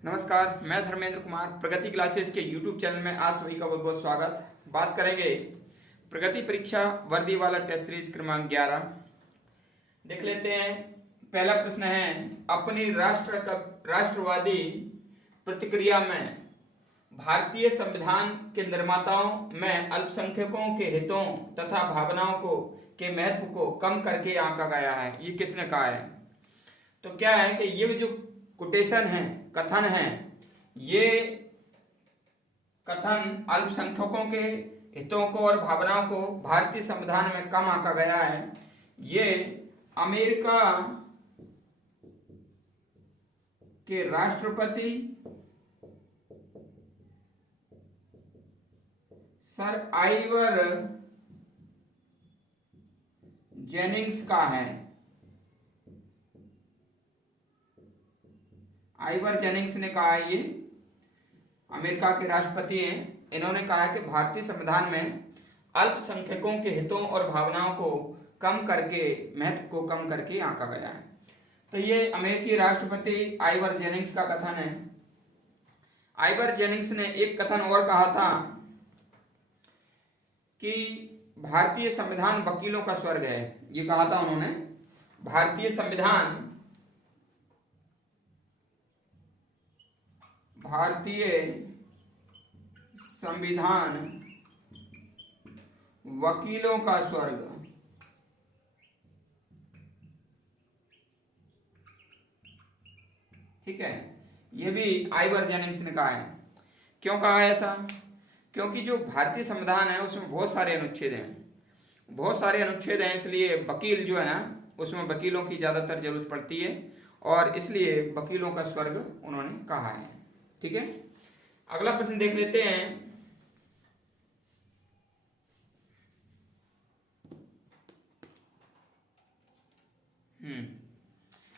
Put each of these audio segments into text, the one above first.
नमस्कार, मैं धर्मेंद्र कुमार प्रगति क्लासेस के YouTube चैनल में आप सभी का बहुत बहुत स्वागत। बात करेंगे प्रगति परीक्षा वर्दी वाला टेस्ट सीरीज क्रमांक 11। देख लेते हैं। पहला प्रश्न है, अपनी राष्ट्रवादी प्रतिक्रिया में भारतीय संविधान के निर्माताओं में अल्पसंख्यकों के हितों तथा भावनाओं के महत्व को कम करके आंका गया है। ये किसने कहा है? तो क्या है कि ये जो कोटेशन है, कथन है, ये कथन अल्पसंख्यकों के हितों को और भावनाओं को भारतीय संविधान में कम आंका गया है। ये अमेरिका के राष्ट्रपति सर आइवर जेनिंग्स का है। आइवर जेनिंग्स ने कहा है, ये अमेरिका के राष्ट्रपति हैं। इन्होंने कहा है कि भारतीय संविधान में अल्पसंख्यकों के हितों और भावनाओं को कम करके, महत्व को कम करके आंका गया है। तो ये अमेरिकी राष्ट्रपति आइवर जेनिंग्स का कथन है। आइवर जेनिंग्स ने एक कथन और कहा था कि भारतीय संविधान वकीलों का स्वर्ग है। ये कहा था उन्होंने, भारतीय संविधान वकीलों का स्वर्ग। ठीक है, ये भी आइवर जेनिंग्स ने कहा है। क्यों कहा है ऐसा? क्योंकि जो भारतीय संविधान है उसमें बहुत सारे अनुच्छेद हैं, इसलिए वकील जो है ना, उसमें वकीलों की ज़्यादातर जरूरत पड़ती है और इसलिए वकीलों का स्वर्ग उन्होंने कहा है। ठीक है, अगला प्रश्न देख लेते हैं।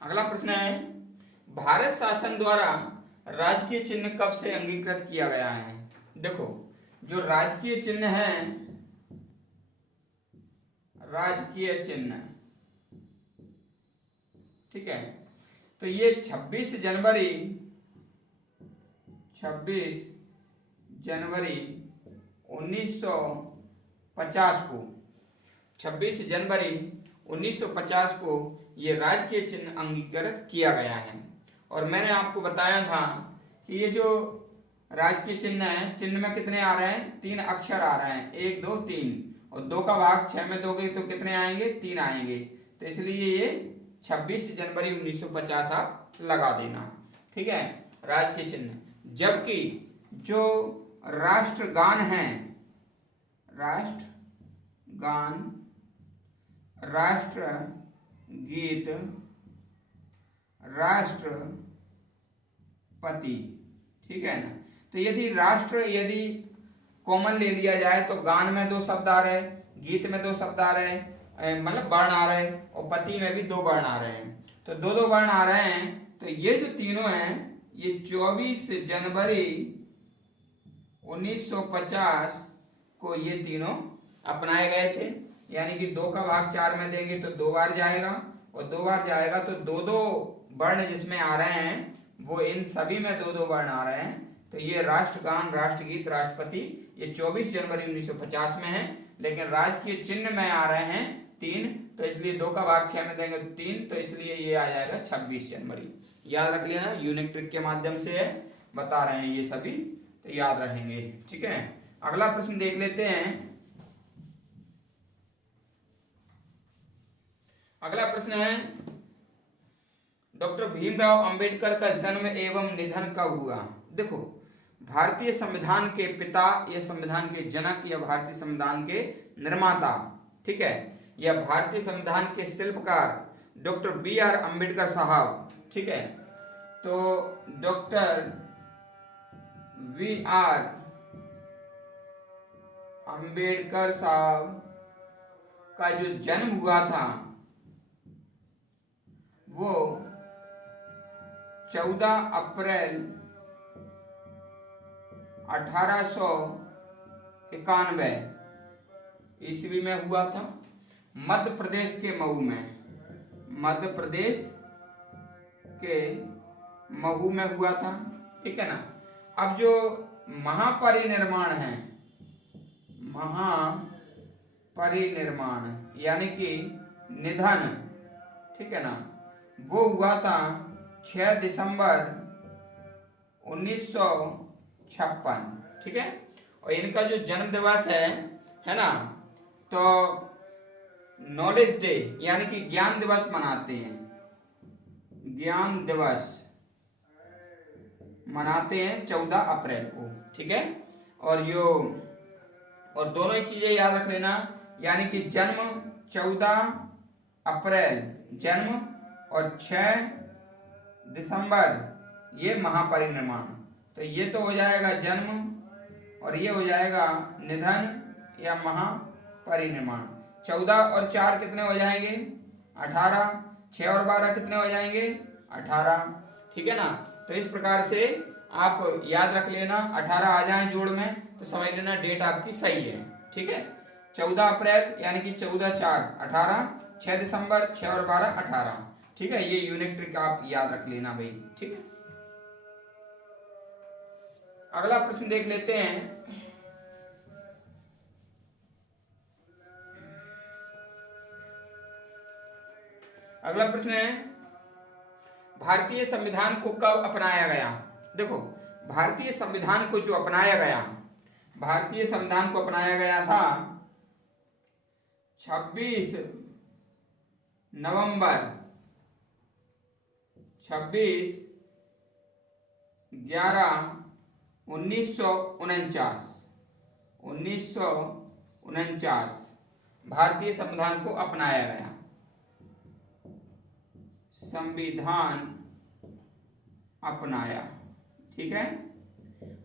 अगला प्रश्न है, भारत शासन द्वारा राजकीय चिन्ह कब से अंगीकृत किया गया है? देखो, जो राजकीय चिन्ह है, राजकीय चिन्ह, ठीक है, तो ये 26 जनवरी 1950 को, 26 जनवरी 1950 को ये राजकीय चिन्ह अंगीकृत किया गया है। और मैंने आपको बताया था कि ये जो राजकीय चिन्ह है, चिन्ह में कितने आ रहे हैं? 3 अक्षर आ रहे हैं, 1 2 3, और 2 का भाग 6 में दोगे तो कितने आएंगे? 3 आएंगे। तो इसलिए ये 26 जनवरी 1950 आप लगा देना। ठीक है, राजकीय चिन्ह। जबकि जो राष्ट्रगान है, राष्ट्रगान, राष्ट्रगीत, राष्ट्रपति, ठीक है ना, तो यदि यदि कॉमन ले लिया जाए तो गान में 2 शब्द आ रहे, गीत में 2 शब्द आ रहे, मतलब वर्ण आ रहे, और पति में भी 2 वर्ण आ रहे हैं, तो 2 वर्ण आ रहे हैं। तो ये जो तीनों हैं, ये 24 जनवरी 1950 को ये तीनों अपनाए गए थे। यानी कि 2 का भाग 4 में देंगे तो 2 बार जाएगा, और 2 बार जाएगा तो 2 वर्ण जिसमें आ रहे हैं वो इन सभी में 2 वर्ण आ रहे हैं। तो ये राष्ट्रगान, राष्ट्रगीत, राष्ट्रपति, ये 24 जनवरी 1950 में है, लेकिन राजकीय चिन्ह में आ रहे हैं 3, तो इसलिए 2 का भाग 6 में देंगे तो 3, तो इसलिए ये आ जाएगा 26 जनवरी। याद रख लेना, यूनिक ट्रिक के माध्यम से बता रहे हैं ये सभी, तो याद रहेंगे। ठीक है, अगला प्रश्न देख लेते हैं। अगला प्रश्न है, डॉक्टर भीमराव अंबेडकर का जन्म एवं निधन कब हुआ? देखो, भारतीय संविधान के पिता या संविधान के जनक या भारतीय संविधान के निर्माता, ठीक है, या भारतीय संविधान के शिल्पकार डॉक्टर B.R. अंबेडकर साहब, ठीक है, तो डॉक्टर B.R. अंबेडकर साहब का जो जन्म हुआ था वो 14 अप्रैल 1891 ईस्वी में हुआ था, मध्य प्रदेश के मऊ में। मध्य प्रदेश के महू में हुआ था। ठीक है ना। अब जो महापरिनिर्वाण है, महापरिनिर्वाण यानी कि निधन, ठीक है ना, वो हुआ था 6 दिसंबर 1956, ठीक है। और इनका जो जन्म दिवस है ना, तो नॉलेज डे यानी कि ज्ञान दिवस मनाते हैं, ज्ञान दिवस मनाते हैं 14 अप्रैल को, ठीक है। और दोनों ही चीजें याद रख लेना, यानी कि जन्म 14 अप्रैल जन्म और 6 दिसंबर ये महापरिनिर्वाण। तो ये तो हो जाएगा जन्म और ये हो जाएगा निधन या महापरिनिर्वाण। 14 और 4 कितने हो जाएंगे? 18। 6 और 12 कितने हो जाएंगे? 18, ठीक है ना। तो इस प्रकार से आप याद रख लेना, 18 आ जाए जोड़ में तो समझ लेना डेट आपकी सही है, ठीक है। 14 अप्रैल यानी कि 14 4 18, 6 दिसंबर 6 और 12 18, ठीक है। ये यूनिट ट्रिक आप याद रख लेना भाई, ठीक है। अगला प्रश्न देख लेते हैं। अगला प्रश्न है भारतीय संविधान को कब अपनाया गया? देखो, भारतीय संविधान को जो अपनाया गया, भारतीय संविधान को अपनाया गया था 26 नवंबर 1949 भारतीय संविधान को अपनाया गया। संविधान अपनाया, ठीक है।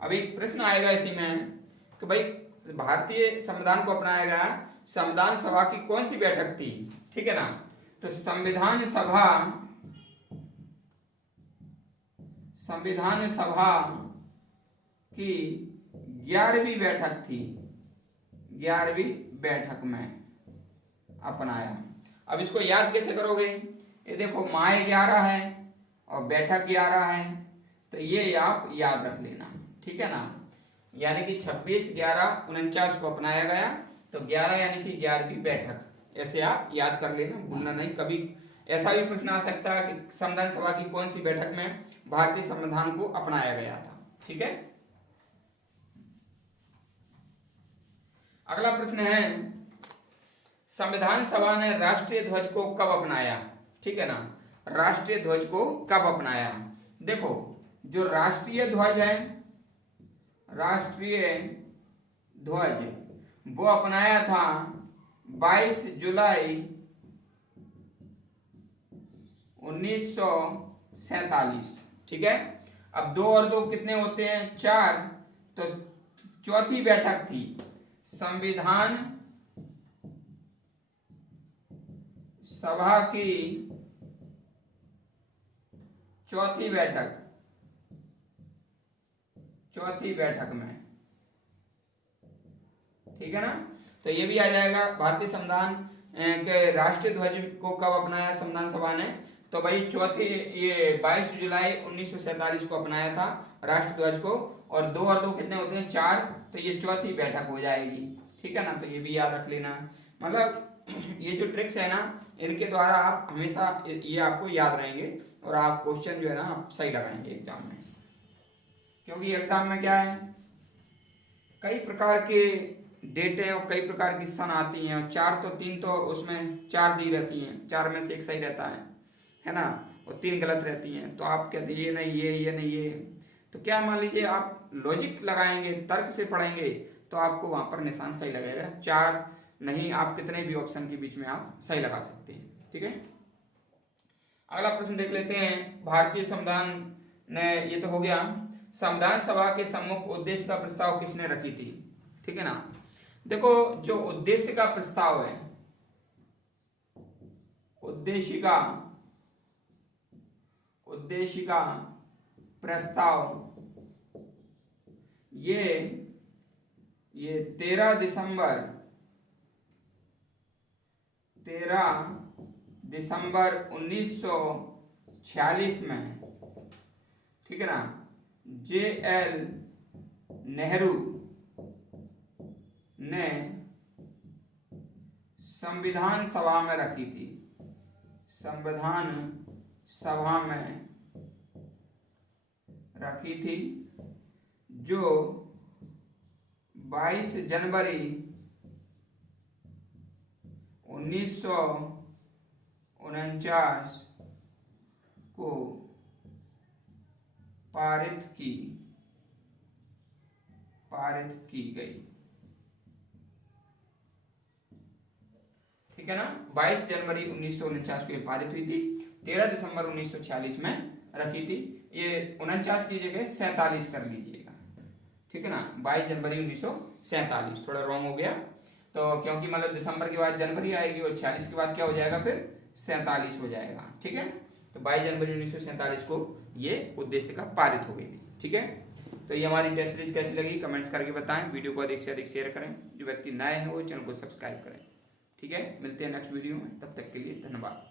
अब एक प्रश्न आएगा इसी में कि भाई भारतीय संविधान को अपनाया गया, संविधान सभा की कौन सी बैठक थी, ठीक है ना। तो संविधान सभा की 11वीं बैठक थी, 11वीं बैठक में अपनाया। अब इसको याद कैसे करोगे? ये देखो, माह 11 है और बैठक 11 है, तो ये आप याद रख लेना, ठीक है ना। यानी कि 26 11 49 को अपनाया गया, तो 11 यानी कि 11वीं बैठक, ऐसे आप याद कर लेना, भूलना नहीं। कभी ऐसा भी प्रश्न आ सकता है कि संविधान सभा की कौन सी बैठक में भारतीय संविधान को अपनाया गया था, ठीक है। अगला प्रश्न है संविधान सभा ने राष्ट्रीय ध्वज को कब अपनाया, ठीक है ना। राष्ट्रीय ध्वज को कब अपनाया? देखो, जो राष्ट्रीय ध्वज है, राष्ट्रीय ध्वज वो अपनाया था 22 जुलाई 1947, ठीक है। अब 2 और 2 कितने होते हैं? 4, तो चौथी बैठक थी संविधान सभा की चौथी बैठक में, ठीक है ना। तो ये भी आ जाएगा भारतीय संविधान के राष्ट्रीय ध्वज को कब अपनाया संविधान सभा ने, तो भाई चौथी, ये 22 जुलाई 1947 को अपनाया था राष्ट्रीय ध्वज को। और 2 और 2 कितने होते हैं? 4, तो ये चौथी बैठक हो जाएगी, ठीक है ना। तो ये भी याद रख लेना, मतलब ये जो ट्रिक्स है ना, इनके द्वारा आप हमेशा ये आपको याद रहेंगे और आप क्वेश्चन जो है ना आप सही लगाएंगे एग्जाम में। क्योंकि एग्जाम में क्या है, कई प्रकार के डेटे और कई प्रकार की सन आती हैं, और 4 तो 3 तो उसमें 4 दी रहती हैं, 4 में से एक सही रहता है ना, और 3 गलत रहती हैं। तो आप कहते ये नहीं ये नहीं ये, तो क्या मान लीजिए आप लॉजिक लगाएंगे, तर्क से पढ़ेंगे, तो आपको वहां पर निशान सही लगेगा। 4 नहीं, आप कितने भी ऑप्शन के बीच में आप सही लगा सकते हैं, ठीक है। अगला प्रश्न देख लेते हैं। भारतीय संविधान ने, ये तो हो गया। संविधान सभा के सम्मुख उद्देश्य का प्रस्ताव किसने रखी थी, ठीक है ना। देखो, जो उद्देश्य का प्रस्ताव है, उद्देश्य का प्रस्ताव ये 13 दिसंबर 1946 में, ठीक है ना, JL नेहरू ने संविधान सभा में रखी थी, संविधान सभा में रखी थी, जो 22 जनवरी 1949 को पारित की गई। ठीक है ना, 22 जनवरी 1949 को ये पारित हुई थी, 13 दिसंबर 1946 में रखी थी। ये 49 की जगह 47 कर लीजिएगा, ठीक है ना, 22 जनवरी 1947, थोड़ा रॉन्ग हो गया तो, क्योंकि मतलब दिसंबर के बाद जनवरी आएगी और 46 के बाद क्या हो जाएगा, फिर 47 हो जाएगा। ठीक है, तो 22 जनवरी 1947 को ये उद्देश्य का पारित हो गई थी। ठीक है, तो ये हमारी टेस्ट सीरीज कैसी लगी कमेंट्स करके बताएं, वीडियो को अधिक से अधिक शेयर करें, जो व्यक्ति नए हैं वो चैनल को सब्सक्राइब करें। ठीक है, मिलते हैं नेक्स्ट वीडियो में, तब तक के लिए धन्यवाद।